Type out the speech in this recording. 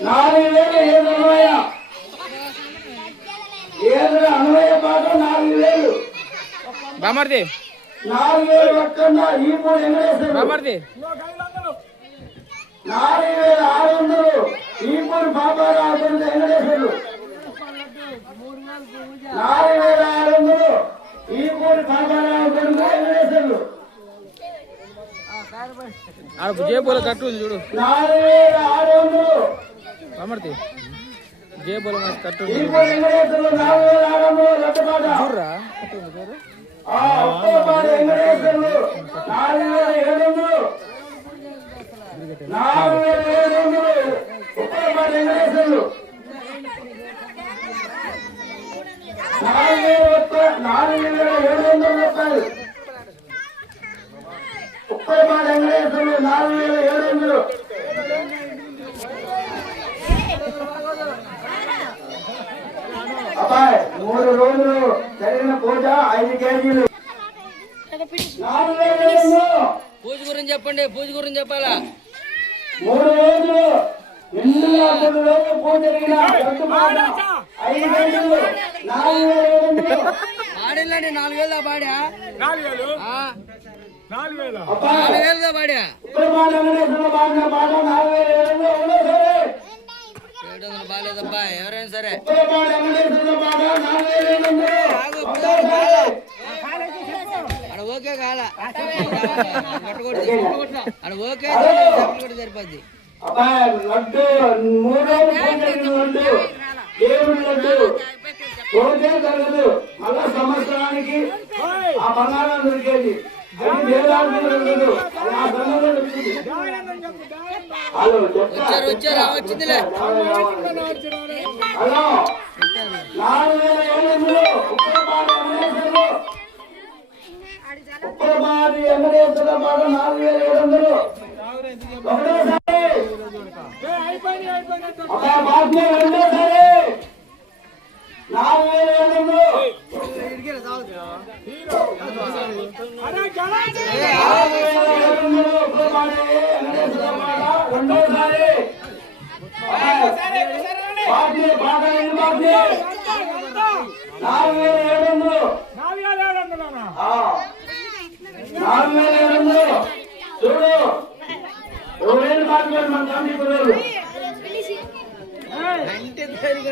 నాలుగు వేలు ఏడు అన్నయ్య ఏడు అన్నయ్య పాట నాలుగు వేలు. బామర్ది. నాలుగు వేలు పట్టుకున్న ఈ మూడు వెంకటేశ్వరుడు బామర్ది. నాలుగు వేల ఆరు వందలు ఈ మూడు పాపారావు కొడుకు వెంకటేశ్వరుడు నాలుగు వేల ఆరు వందలు ఈ మూడు పాపారావు కొడుకు వెంకటేశ్వరుడు ఆడ జేబుల కట్టు చూడు. నాలుగు వేల ఆరు వందలు కట్టు ఆరు వందలు లెక్కపాట చూడరా? కట్టు ఉంది చూడు ఆ ఒక్కోపాటి వెంకటేశ్వరులు నాలుగు వేల ఏడు వందలు ఏడు వందలు ఒక్కోపాటి వెంకటేశ్వరులు నాలుగు వేల ఏడు వందల రూపాయలు ఒక్కోపాటి వెంకటేశ్వరులు నాలుగు వేల ఏడు వందలు అబ్బాయి మూడు రోజులు జరిగిన పూజ ఐదు కేజీలు నాలుగు వేల ఏడు వందలు పూజ గురించి చెప్పండి పూజ గురించి చెప్పాలా? మూడు రోజులు రోజులు పూజ జరిగిన ఐదు నాలుగు వేల ఆడేళ్ళండి నాలుగు వేలు. బాడా నాలుగు వేలు. ఆ, నాలుగు వేలు అబ్బాయి నాలుగు వేలు బాడా ఇప్పుడు మాట వెంకటేశ్వర పాడిన పాట నాలుగు వేల ఏడు వందలు అవునా సరే ఏడు వందలు బాగాలేదబ్బా ఎవరైనా సరే ఇప్పుడు మాట వెంకటేశ్వర పాట నాలుగు వేల ఏడు వందలు అవునా సరే ఆడ ఓకే సరిపోద్ది లడ్డు మూడు లడ్డు దేవుడి లడ్డు రోజే జరగదు మళ్ళా సంవత్సరానికి ఆ బంగారం దొరికేది అది వేలాది దొరకదు అది ఆ బంగారం దొరుకుతుంది హలో. వచ్చారు వచ్చారు వచ్చిందిలే హలో నాలుగు ఉప్పలపాటి వెంకటేశ్వర పాట నాలుగు వేల ఏడు వందలు. ఒకటోసారి. ఒక బాధ్య రెండోసారి. నాలుగు వేల ఏడు వందలు. రెండోసారి బాధ్య పాట ఎన్ని బాధ్య నాలుగు వేల ఏడు వందలు ఆ. నాలుగు వేల ఏడు వందలు చూడు మాట్లాడు మన పిల్లలు రెండోసారి